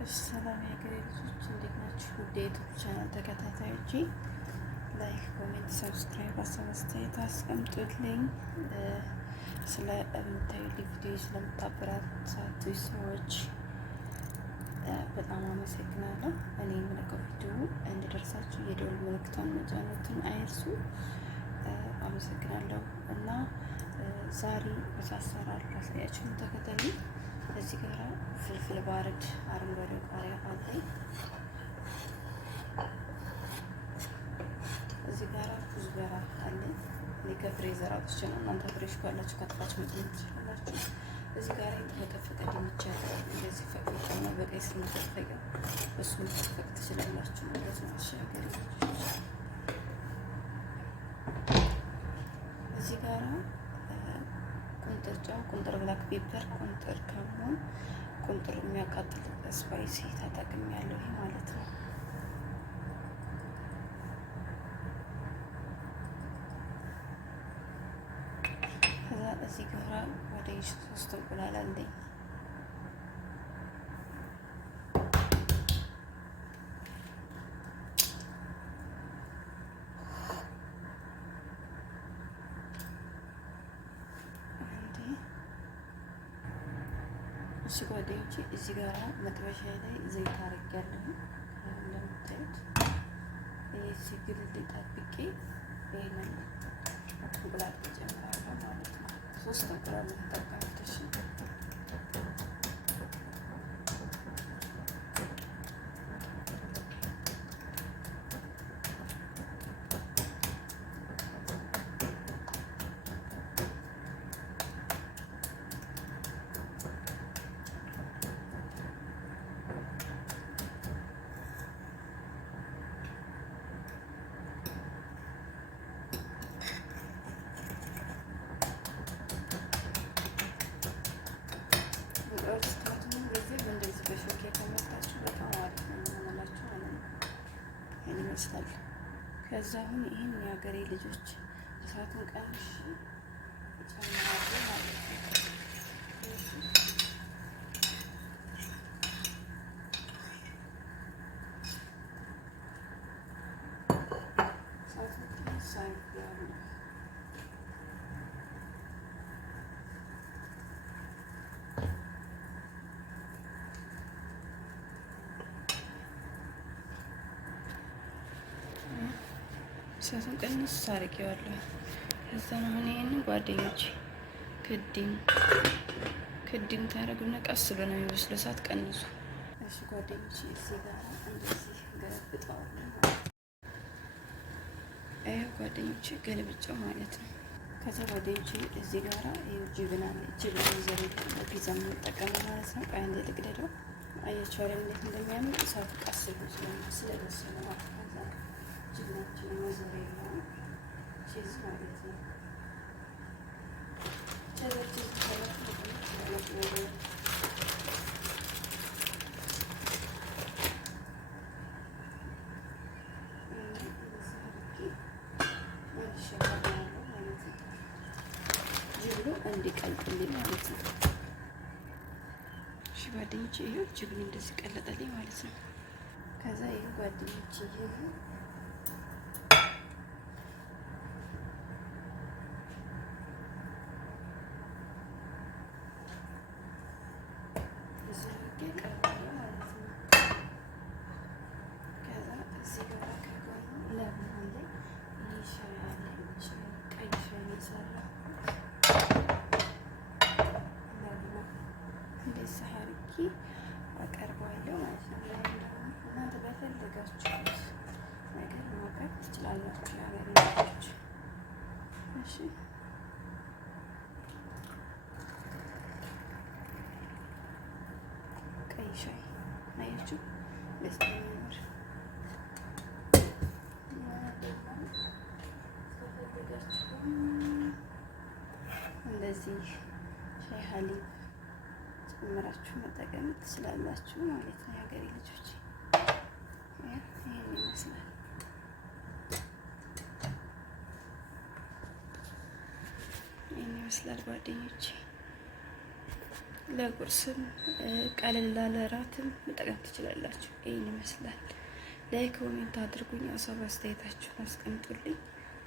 ሰላም የሀገሬ ልጆች እንዴት ናችሁ? ውድ የዩቱብ ቻናል ተከታታዮች ላይክ፣ ኮሜንት፣ ሰብስክራይብ አስተያየት አስቀምጡልኝ። ስለምታዩልኝ ቪዲዮ ስለምታበረታቱ ሰዎች በጣም አመሰግናለሁ። እኔ የምለቀው ቪዲዮ እንዲደርሳችሁ የደወል ምልክቷን መጫኖትን አይርሱ። አመሰግናለሁ እና ዛሬ በሳሰራር ላሳያችሁን ተከተሉ። እዚህ ጋር ፍልፍል ባርድ አረንጓዴ ቃሪያ አለኝ። እዚህ ጋር ኩዝበራ አለኝ። እኔ ከፍሬዘር አውጥቼ ነው። እናንተ ፍሬሽ ካላችሁ ከጥፋች መጥመጥ ትችላላችሁ። እዚህ ጋር የተፈቀፈቀ ድንች አለ። እንደዚህ ፈቅፍቀና በቀይ ስር መፈቅፈቂያ እሱ መፈቅፈቅ ትችላላችሁ ማለት ነው። አሻገር እዚህ ጋር ቁንጥር ጨው፣ ቁንጥር ብላክ ፔፐር፣ ቁንጥር ከሞን፣ ቁንጥር የሚያቃጥል ስፓይሲ ተጠቅሜያለሁ። ይሄ ማለት ነው። ከዛ እዚህ ጋራ ወደ 3 እንቁላል አለኝ። እሺ ጓደኞቼ እዚህ ጋር መጥበሻ ላይ ዘይት አድርጌያለሁ። እንደምታዩት እዚህ ግል ጠብቄ ይሄንን እንቁላል እጨምራለሁ ማለት ነው። 3 እንቁላል ተጠቀምኩት። እሺ ስታቱን ጊዜ በእንደዚህ በሾኬ ከመጣችሁ በጣም አሪፍ ነው የምንላችሁ ማለት ነው። ይህን ይመስላል። ከዛ አሁን ይህን የሀገሬ ልጆች እሳቱን ቀንሽ ጨምራለሁ ማለት ነው። እሳቱን ትንሽ ያሉ እሳቱን ቀንስ አድርጌዋለሁ። ከዛ አሁን ይሄንን ጓደኞቼ ክድም ታደርጉና ቀስ ብሎ ነው የሚበስለው። እሳት ቀንሱ። እሺ ጓደኞቼ እዚህ ጋር እንደዚህ ገለብጠዋለሁ ማለት ነው። ይኸው ጓደኞቼ ገልብጫው ማለት ነው። ከዛ ጓደኞቼ እዚህ ጋር ይኸው ጅብና አለ። ጅብና ዘሬ ፒዛ የምንጠቀመው ማለት ነው። ቆይ አንዴ ልቅደደው። አያችሁ አይደል እንዴት እንደሚያምር እሳቱ ቀስ ብሎ ስለበሰለ ማለት ነው። ጅብናችን መዘሪያ ነው ቺዝ ማለት ነው። ጅብኑ እንዲቀልጥልኝ ማለት ነው። እሺ ጓደኞቼ ይኸው ጅብኑ እንደዚህ ቀለጠልኝ ማለት ነው። ከዛ ይኸው ጓደኞቼ ይኸው አቀርበዋለሁ ማለት ነው። እናንተ በፈለጋችሁት ነገር ማቅረብ ትችላላችሁ። የሀገሬ ልጆች እሺ ቀይ ሻይ አያችሁ በስተሚኖር እንደዚህ ሻይ ሀሊብ ጨምራችሁ መጠቀም ትችላላችሁ ማለት ነው። የሀገሬ ልጆች ይህን ይመስላል። ይህን ይመስላል ጓደኞቼ። ለቁርስም ቀለል ላለ እራትም መጠቀም ትችላላችሁ። ይህን ይመስላል። ላይክ ኮሜንት አድርጉኝ፣ ሀሳብ አስተያየታችሁን አስቀምጡልኝ፣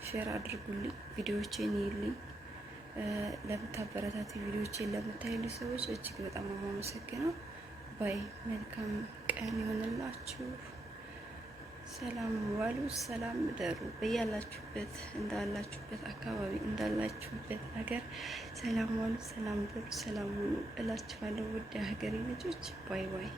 ሼር አድርጉልኝ፣ ቪዲዮዎቼን ይዩልኝ። ለምታበረታቱ ቪዲዮዎቼን ለምታዩልኝ ሰዎች እጅግ በጣም ነው የማመሰግነው። ባይ መልካም ቀን ይሆንላችሁ። ሰላም ዋሉ፣ ሰላም ደሩ። በያላችሁበት እንዳላችሁበት አካባቢ እንዳላችሁበት ሀገር ሰላም ዋሉ፣ ሰላም ደሩ፣ ሰላም ሁኑ እላችኋለሁ። ውድ ሀገሬ ልጆች ባይ ባይ።